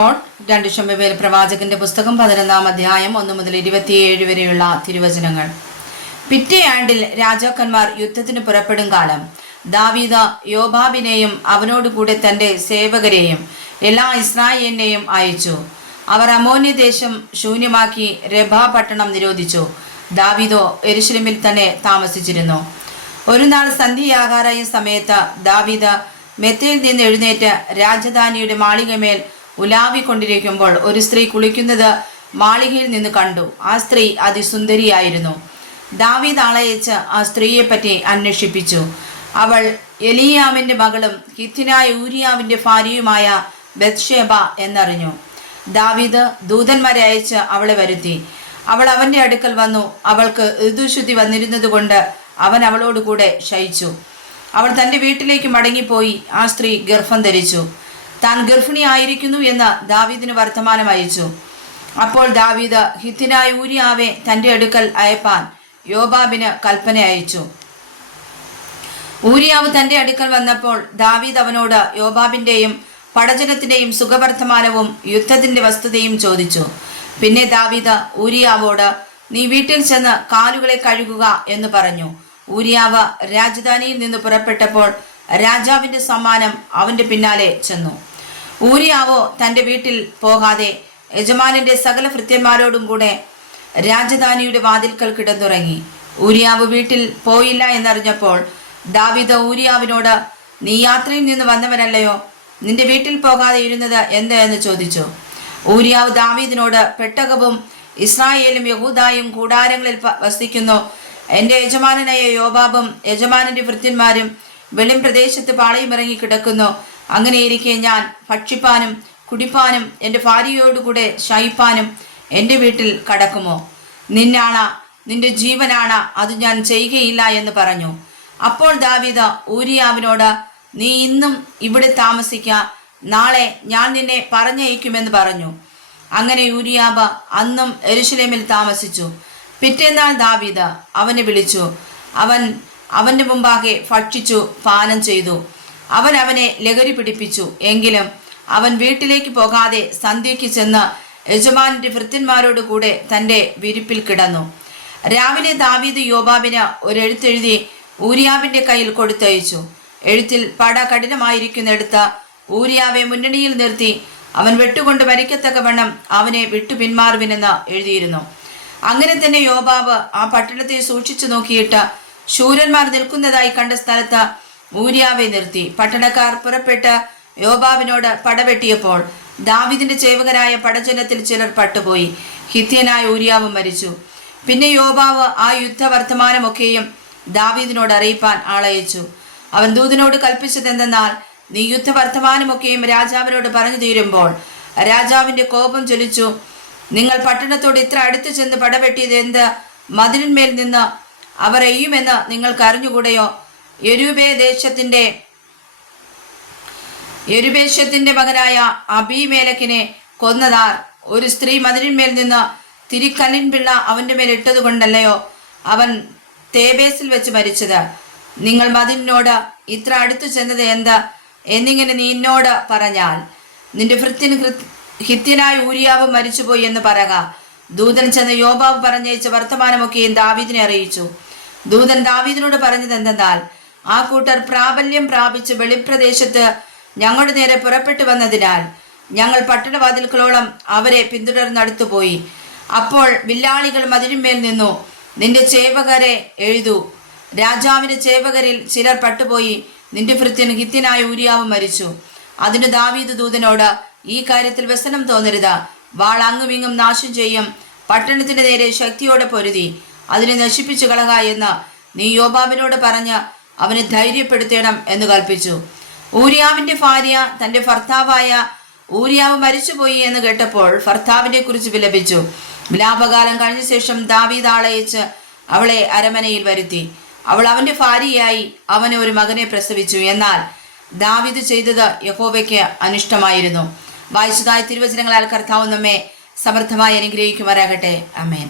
രണ്ട് ശമൂവേൽ പ്രവാചകന്റെ പുസ്തകം 11-ാം അധ്യായം 1 മുതൽ 27 വരെയുള്ള തിരുവചനങ്ങൾ. പിറ്റേ ആണ്ടിൽ രാജാക്കന്മാർ യുദ്ധത്തിന് പുറപ്പെടും കാലം ദാവീദ് യോബാബിനെയും അവനോടുകൂടെ തന്റെ സേവകരെയും എല്ലാ ഇസ്രായേലിനെയും അയച്ചു. അവർ അമോന്യ ദേശം ശൂന്യമാക്കി രബാ പട്ടണം നിരോധിച്ചു. ദാവീദോ യെരൂശലേമിൽ തന്നെ താമസിച്ചിരുന്നു. ഒരു നാൾ സന്ധ്യയാകാറായ സമയത്ത് ദാവീദ് മെത്തയിൽ നിന്ന് എഴുന്നേറ്റ് രാജധാനിയുടെ മാളികമേൽ ഉലാവിക്കൊണ്ടിരിക്കുമ്പോൾ ഒരു സ്ത്രീ കുളിക്കുന്നത് മാളികയിൽ നിന്ന് കണ്ടു. ആ സ്ത്രീ അതിസുന്ദരിയായിരുന്നു. ദാവീദ് ആളയച്ച് ആ സ്ത്രീയെപ്പറ്റി അന്വേഷിപ്പിച്ചു. അവൾ എലീയാമിന്റെ മകളും ഹിത്യനായ ഊരിയാവിന്റെ ഭാര്യയുമായ ബത്ശേബ എന്നറിഞ്ഞു. ദാവീദ് ദൂതന്മാരെ അയച്ച് അവളെ വരുത്തി. അവൾ അവന്റെ അടുക്കൽ വന്നു. അവൾക്ക് ഋതുശുദ്ധി വന്നിരുന്നത് കൊണ്ട് അവൻ അവളോടുകൂടെ ശയിച്ചു. അവൾ തന്റെ വീട്ടിലേക്ക് മടങ്ങിപ്പോയി. ആ സ്ത്രീ ഗർഭം ധരിച്ചു. താൻ ഗർഭിണി ആയിരിക്കുന്നു എന്ന് ദാവീദിന് വർത്തമാനം അയച്ചു. അപ്പോൾ ദാവീദ് ഹിത്യനായ ഊരിയാവെ തന്റെ അടുക്കൽ അയപ്പാൻ യോബാബിന് കൽപ്പന അയച്ചു. ഊരിയാവ് തന്റെ അടുക്കൽ വന്നപ്പോൾ ദാവീദ് അവനോട് യോബാബിന്റെയും പടജനത്തിന്റെയും സുഖവർത്തമാനവും യുദ്ധത്തിന്റെ വസ്തുതയും ചോദിച്ചു. പിന്നെ ദാവീദ് ഊരിയാവോട്, നീ വീട്ടിൽ ചെന്ന് കാലുകളെ കഴുകുക എന്ന് പറഞ്ഞു. ഊരിയാവ് രാജധാനിയിൽ നിന്ന് പുറപ്പെട്ടപ്പോൾ രാജാവിന്റെ സമ്മാനം അവന്റെ പിന്നാലെ ചെന്നു. ഊരിയാവോ തന്റെ വീട്ടിൽ പോകാതെ യജമാനന്റെ സകല ഭൃത്യന്മാരോടും കൂടെ രാജധാനിയുടെ വാതിൽക്കൽ കിടന്നുറങ്ങി. ഊരിയാവ് വീട്ടിൽ പോയില്ല എന്നറിഞ്ഞപ്പോൾ ദാവീദ് ഊരിയാവിനോട്, നീ യാത്രയിൽ നിന്ന് വന്നവനല്ലയോ? നിന്റെ വീട്ടിൽ പോകാതെ ഇരുന്നത് എന്ത് എന്ന് ചോദിച്ചു. ഊരിയാവ് ദാവീദിനോട്, പെട്ടകവും ഇസ്രായേലും യഹൂദായും കൂടാരങ്ങളിൽ വസിക്കുന്നു. എൻ്റെ യജമാനനായ യോബാബും യജമാനന്റെ ഭൃത്യന്മാരും വെളിം പ്രദേശത്ത് പാളയമിറങ്ങി കിടക്കുന്നു. അങ്ങനെയിരിക്കെ ഞാൻ ഭക്ഷിപ്പാനും കുടിപ്പാനും എൻ്റെ ഭാര്യയോടുകൂടെ ശയിപ്പാനും എൻ്റെ വീട്ടിൽ കടക്കുമോ? നിന്റെ ജീവനാണ്, അത് ഞാൻ ചെയ്യുകയില്ല എന്ന് പറഞ്ഞു. അപ്പോൾ ദാവീദ് ഊരിയാവിനോട്, നീ ഇന്നും ഇവിടെ താമസിക്ക, നാളെ ഞാൻ നിന്നെ പറഞ്ഞയക്കുമെന്ന് പറഞ്ഞു. അങ്ങനെ ഊരിയാവ് അന്നും യെരൂശലേമിൽ താമസിച്ചു. പിറ്റേന്നാൾ ദാവീദ് അവനെ വിളിച്ചു. അവന്റെ മുമ്പാകെ ഭക്ഷിച്ചു പാനം ചെയ്തു. അവൻ അവനെ ലഹരി പിടിപ്പിച്ചു. എങ്കിലും അവൻ വീട്ടിലേക്ക് പോകാതെ സന്ധ്യയ്ക്ക് ചെന്ന് യജമാനന്റെ ഭൃത്യന്മാരോട് കൂടെ തന്റെ വിരിപ്പിൽ കിടന്നു. രാവിലെ ദാവീദ് യോബാബിന് ഒരെഴുത്തെഴുതി ഊരിയാവിന്റെ കയ്യിൽ കൊടുത്തയച്ചു. എഴുത്തിൽ പട കഠിനമായിരിക്കുന്നിടത്ത് ഊരിയാവെ മുന്നണിയിൽ നിർത്തി അവൻ വെട്ടുകൊണ്ട് മരിക്കത്തക്കവണ്ണം അവനെ വിട്ടു പിന്മാറുവിനെന്ന് എഴുതിയിരുന്നു. അങ്ങനെ തന്നെ യോബാബ് ആ പട്ടണത്തെ സൂക്ഷിച്ചു നോക്കിയിട്ട് ശൂരന്മാർ നിൽക്കുന്നതായി കണ്ട സ്ഥലത്ത് ഊരിയാവെ നിർത്തി. പട്ടണക്കാർ പുറപ്പെട്ട് യോബാബിനോട് പടവെട്ടിയപ്പോൾ ദാവീദിന്റെ സേവകരായ പടജനത്തിൽ ചിലർ പട്ടുപോയി. ഹിത്യനായ ഊരിയാവ് മരിച്ചു. പിന്നെ യോബാവ് ആ യുദ്ധവർത്തമാനമൊക്കെയും ദാവീദിനോട് അറിയിപ്പാൻ ആളയച്ചു. അവൻ ദൂതനോട് കൽപ്പിച്ചതെന്തെന്നാൽ, നീ യുദ്ധവർത്തമാനമൊക്കെയും രാജാവിനോട് പറഞ്ഞു തീരുമ്പോൾ രാജാവിന്റെ കോപം ജ്വലിച്ചു. നിങ്ങൾ പട്ടണത്തോട് ഇത്ര അടുത്ത് ചെന്ന് പടവെട്ടിയത് എന്ത്? മതിലിന്മേൽ നിന്ന് അവർ എയ്യുമെന്ന് നിങ്ങൾക്ക് അറിഞ്ഞുകൂടെയോ? യെരുബേശത്തിന്റെ മകനായ അബീമേലക്കിനെ കൊന്നതാർ? ഒരു സ്ത്രീ മതിലിന്മേൽ നിന്ന് തിരിക്കല്ലിൻ പിള്ള അവന്റെ മേൽ ഇട്ടത് കൊണ്ടല്ലയോ അവൻ തേബേസിൽ വെച്ച് മരിച്ചത്? നിങ്ങൾ മതിലിനോട് ഇത്ര അടുത്തു ചെന്നത് എന്ത് എന്നിങ്ങനെ നീ എന്നോട് പറഞ്ഞാൽ നിന്റെ ഭൃത്യൻ ഹിത്യനായ ഊരിയാവ് മരിച്ചുപോയി എന്ന് പറക. ദൂതൻ ചെന്ന് യോബാബ് പറഞ്ഞയച്ച വർത്തമാനമൊക്കെയും ദാവീദിനെ അറിയിച്ചു. ദൂതൻ ദാവീദിനോട് പറഞ്ഞത് എന്തെന്നാൽ, ആ കൂട്ടർ പ്രാബല്യം പ്രാപിച്ച് വെളിപ്രദേശത്ത് ഞങ്ങളുടെ നേരെ പുറപ്പെട്ടു വന്നതിനാൽ ഞങ്ങൾ പട്ടണവാതിൽക്കളോളം അവരെ പിന്തുടർന്നടുത്തുപോയി. അപ്പോൾ വില്ലാളികൾ മതിലിന്മേൽ നിന്നു. നിന്റെ ചേവകരെ എഴുതൂ. രാജാവിന്റെ ചേവകരിൽ ചിലർ പട്ടുപോയി. നിന്റെ ഭൃത്യൻ ഹിത്യനായ ഊരിയാവ് മരിച്ചു. അതിന് ദാവീദ് ദൂതനോട്, ഈ കാര്യത്തിൽ വ്യസനം തോന്നരുത്. വാൾ അങ്ങുമിങ്ങും നാശം ചെയ്യും. പട്ടണത്തിന്റെ നേരെ ശക്തിയോടെ പൊരുതി അതിനെ നശിപ്പിച്ചു കളക എന്ന് നീ യോബാബിനോട് പറഞ്ഞ് അവനെ ധൈര്യപ്പെടുത്തണം എന്ന് കൽപ്പിച്ചു. ഊരിയാവിന്റെ ഭാര്യ തന്റെ ഭർത്താവായ ഊരിയാവ് മരിച്ചുപോയി എന്ന് കേട്ടപ്പോൾ ഭർത്താവിനെ കുറിച്ച് വിലപിച്ചു. വിലാപകാലം കഴിഞ്ഞ ശേഷം ദാവീദ് ആളയച്ച് അവളെ അരമനയിൽ വരുത്തി. അവൾ അവന്റെ ഭാര്യയായി അവന് ഒരു മകനെ പ്രസവിച്ചു. എന്നാൽ ദാവീദ് ചെയ്തത് യഹോവയ്ക്ക് അനിഷ്ടമായിരുന്നു. വായിച്ചതായ തിരുവചനങ്ങളാൽ കർത്താവ് നമ്മെ സമർത്ഥമായി അനുഗ്രഹിക്കുമാറാകട്ടെ. ആമേൻ.